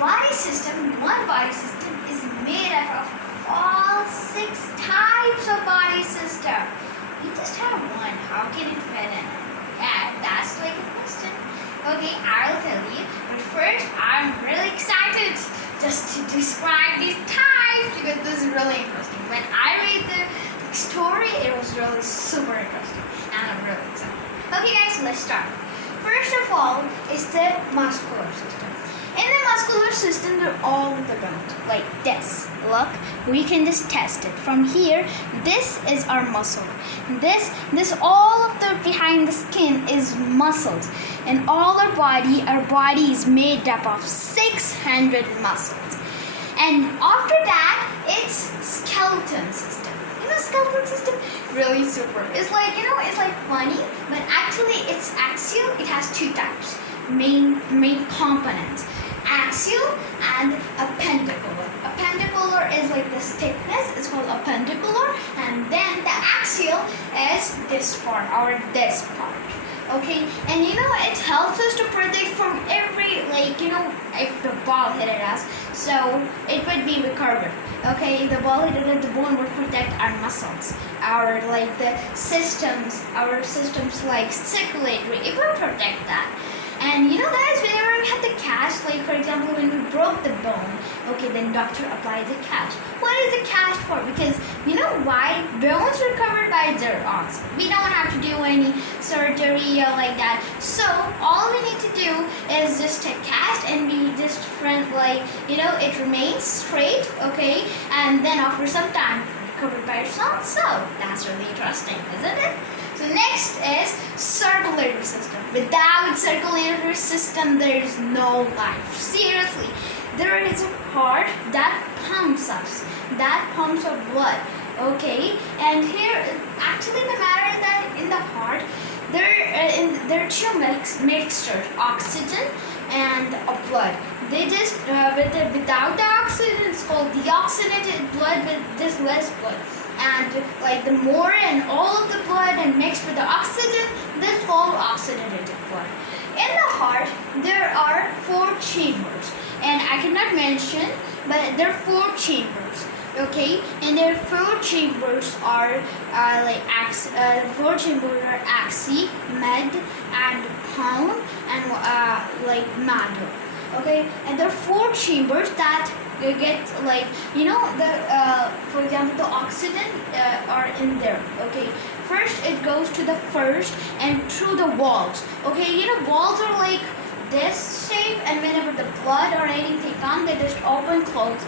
one body system is made up of all 6 types of body system. You just have one. How can it fit in? Yeah, that's like a question. Okay, I'll tell you. But first, I'm really excited just to describe these types because this is really interesting. When I read the story, it was really super interesting, and I'm really excited. Okay, guys, let's start. First of all, is the muscular system. In the muscular system, they're all the bones, like this. Look, we can just test it. From here, this is our muscle. This all of the behind the skin is muscles. And all our body is made up of 600 muscles. And after that, it's skeleton system. You know skeleton system? Really super. It's like, it's like funny, but actually it's axial. It has 2 types, main components. Axial and appendicular. Appendicular is like this thickness, it's called appendicular, and then the axial is this part or this part. Okay, and it helps us to protect from every, if the ball hit at us, so it would be recovered. Okay, the ball hit at the bone would protect our muscles, our systems like circulatory, it will protect that. And guys, whenever we have the cast, like for example when we broke the bone, okay, then doctor applies the cast. What is the cast for? Because why? Bones are covered by their arms. We don't have to do any surgery or like that. So all we need to do is just a cast and we just it remains straight, okay, and then after some time covered by yourself. So that's really interesting, isn't it? So next is circulatory system. Without circulatory system, there is no life. Seriously, there is a heart that pumps us, that pumps our blood. Okay, and here actually the matter is that in the heart, there are 2 mixtures, oxygen and blood. They just without the oxygen, it's called deoxygenated blood, with this less blood. And the more and all of the blood and mixed with the oxygen, this is called oxygenated blood. In the heart, there are 4 chambers, and I cannot mention, but there are 4 chambers. Okay, and their 4 chambers are axi, med, and pound, and maddo. Okay, and there are 4 chambers that you get for example the oxygen are in there. Okay, first it goes to the first and through the walls. Okay, walls are like this shape, and whenever the blood or anything comes, they just open close.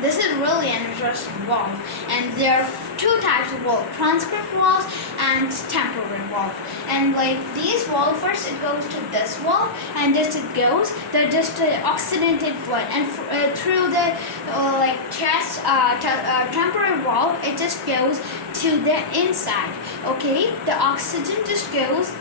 This is really an interesting wall, and there are 2 types of wall: transcript walls and temporary walls. And these walls, first it goes to this wall, and they're just oxygenated blood, and through the chest temporary wall, it just goes to the inside. Okay, the oxygen just goes.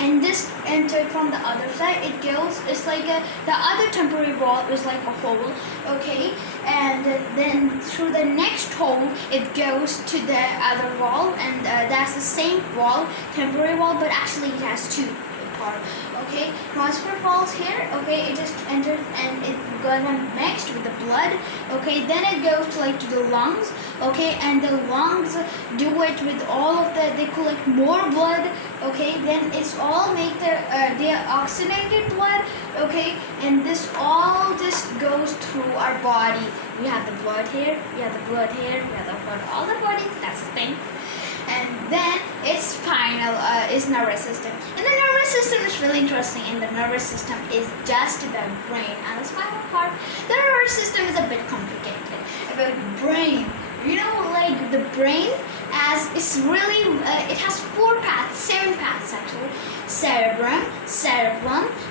And this entered from the other side. It's like the other temporary wall is like a hole, okay? And then through the next hole, it goes to the other wall, and that's the same wall, temporary wall, but actually it has 2 parts, okay? Transfer walls here, okay, it just entered and it got mixed with the blood, okay? Then it goes to the lungs, okay? And the lungs do it with all of they collect more blood, okay? Then it's all make the deoxygenated blood, okay? And this all just goes through our body. We have the blood here, we have the blood here, we have the blood all the body. That's the thing. And then its final is nervous system. And the nervous system is really interesting. And the nervous system is just the brain and the spinal cord. The nervous system is a bit complicated. About brain, the brain it's really it has 4 paths, 7 paths actually: cerebrum,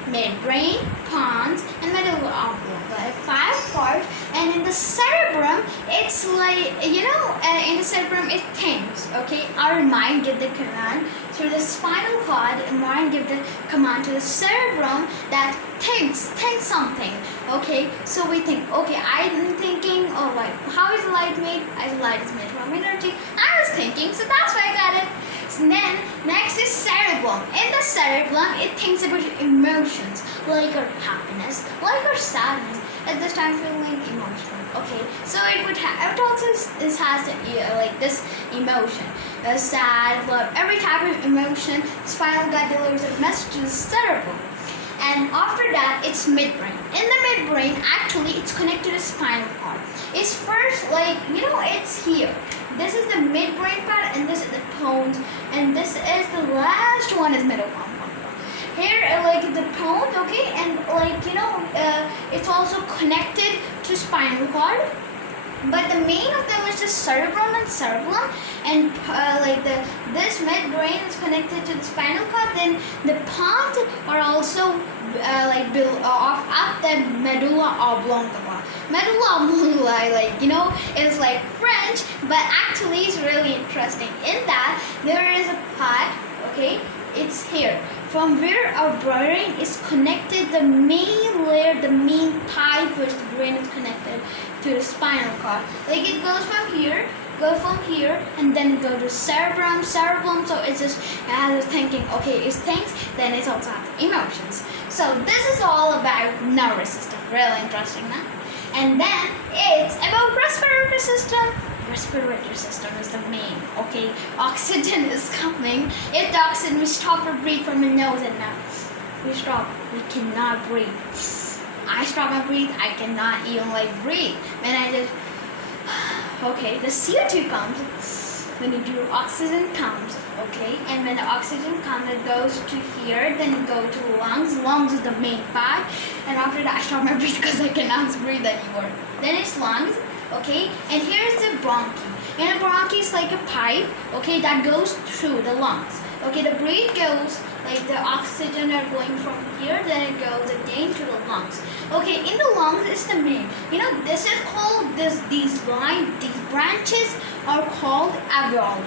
midbrain, pons, and medulla oblongata. 5 parts. And in the cerebrum, it's in the cerebrum it thinks. Okay, our mind give the command through the spinal cord, and mind give the command to the cerebrum that thinks something. Okay, so we think, okay, I'm thinking, how is light made? Light is made from energy. I was thinking, so that's why I got it. Then next is cerebellum. In the cerebellum, it thinks about emotions like our happiness, like our sadness. At this time, feeling emotional. Okay, so it also has like this emotion, sad, love, every type of emotion. Spinal cord delivers a message to the cerebellum. And after that, it's midbrain. In the midbrain, actually, it's connected to spinal cord. It's first it's here. This is the midbrain part, and this is the pons, and this is the last one is middle pons. Here, the pons, okay, and it's also connected to spinal cord. But the main of them is the cerebrum and cerebellum, and this midbrain is connected to the spinal cord. Then the pons are also up the medulla oblongata. Medulla oblongata, is like French, but actually it's really interesting. In that there is a part, okay, it's here. From where our brain is connected, the main layer, the main pipe which the brain is connected to the spinal cord. It goes from here, and then go to cerebrum. So it's just has thinking. Okay, it's things. Then it's also has emotions. So this is all about nervous system. Really interesting, huh? And then it's about respiratory system. Respiratory system is the main. Okay, oxygen is coming. If the oxygen, we stop to breathe from the nose and mouth. We stop. We cannot breathe. I stop and breathe. I cannot even breathe. When I just okay, the CO2 comes. When you do oxygen comes. Okay, and when the oxygen comes, it goes to here. Then it goes to lungs. Lungs is the main part. And after that, I stop my breath because I cannot breathe anymore. Then it's lungs. Okay, and here's the bronchi. And the bronchi is like a pipe, okay, that goes through the lungs. Okay, the breath goes, the oxygen are going from here, then it goes again to the lungs. Okay, in the lungs is the main. This is called, these branches are called alveoli.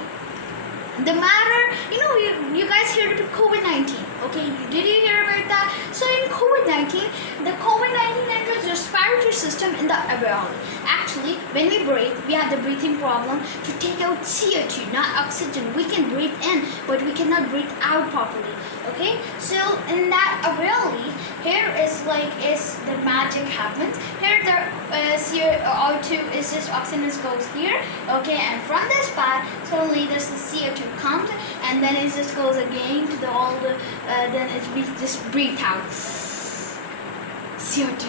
The matter, you guys heard about COVID-19. Okay, did you hear about that? So in COVID-19, the COVID-19 enters the respiratory system in the alveoli. Actually, when we breathe, we have the breathing problem to take out CO2, not oxygen. We can breathe in, but we cannot breathe out properly. Okay, so in that alveoli, here is the magic happens. Here the CO2 is just oxygen goes here. Okay, and from this part, suddenly this CO2 comes, and then it just goes again to then we just breathe out CO2.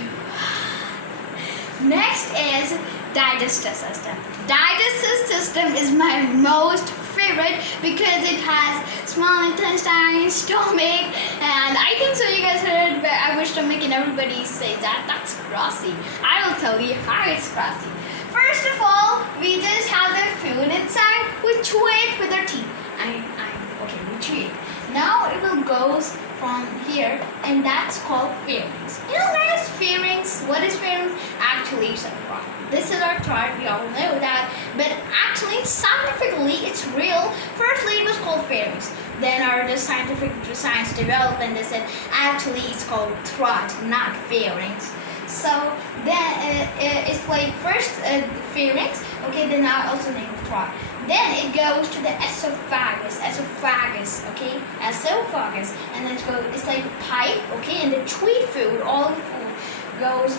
Next is digestive system. Digestive system is my most favorite because it has small intestine, stomach, and I think so you guys heard our stomach and everybody says that's grassy. I will tell you how it's grassy. First of all, we just have the food inside. We chew it with our teeth. Okay, we chew it. Now it will goes from here, and that's called pharynx. Guys, pharynx. What is pharynx? Actually, it's a throat. This is our throat. We all know that, but actually, scientifically, it's real. Firstly, it was called pharynx. Then the science developed, and they said actually it's called throat, not pharynx. So then it's first pharynx. Okay, then I also name it throat. Then it goes to the esophagus, okay, esophagus, and then it's like a pipe, okay, and the chewy food, all the food goes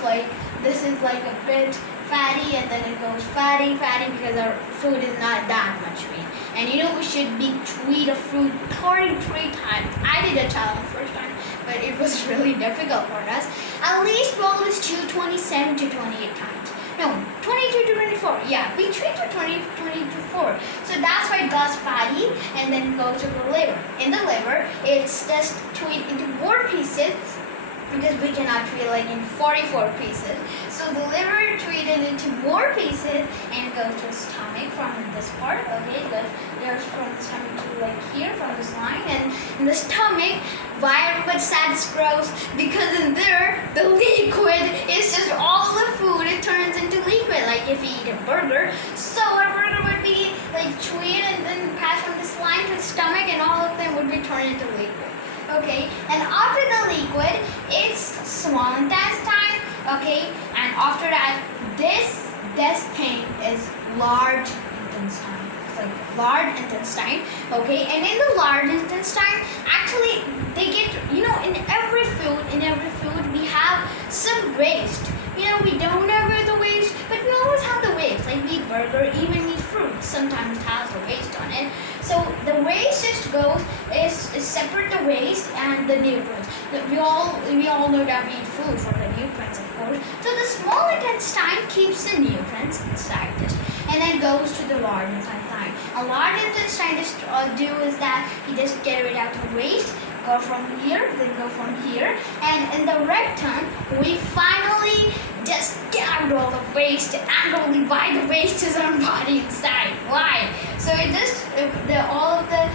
this is a bit fatty, and then it goes fatty because our food is not that much sweet. And we should be chewy the fruit 33 times. I did a challenge first time, but it was really difficult for us. At least we always chew 27 to 28 times. No, 22 to 24. Yeah, we treat to 20 to 24. So that's why it goes fatty, and then it goes to the liver. In the liver, it's just treat into more pieces because we cannot treat in 44 pieces. So the liver treated into more pieces, and it goes to the stomach from this part. Okay, it goes from the stomach to here from this line, and in the stomach, why everybody said it's gross? Because in there, the liquid is just all the food. It turns into liquid. If you eat a burger, so our burger would be chewy and then pass from this line to the stomach, and all of them would be turned into liquid. Okay, and after the liquid, it's small intestine. Okay, and after that, this thing is large intestine. the large intestine. Okay, and in the large intestine, actually they get, in every food we have some waste. We don't know where the waste, but we always have the waste. Like we eat burger, even we eat fruit. Sometimes it has the waste on it. So the waste just goes is separate the waste and the nutrients. We all know that we eat food for the nutrients, of course. So the small intestine keeps the nutrients inside this, and then goes to the large intestine. A large intestine just do is that you just get rid of the waste. Go from here, then go from here, and in the rectum, we finally just get out all the waste and only why the waste is our body inside. Why? So it just all of the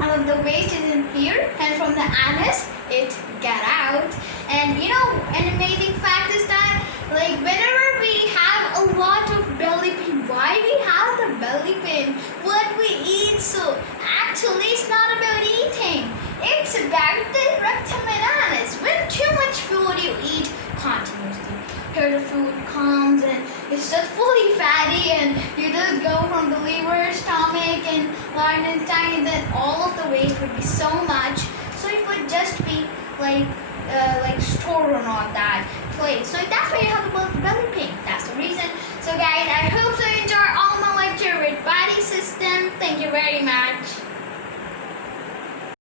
all of the waste is in here, and from the anus it get out. And an amazing fact is that whenever we have a lot of belly pain, why we have the belly pain? What we eat. So actually it's not about eating. It's about the rectum and anus. When too much food you eat continuously, here the food comes and it's just fully fatty, and you just go from the liver, stomach, and large intestine, and then all of the waste would be so much. So it would just be stored on all that place. So that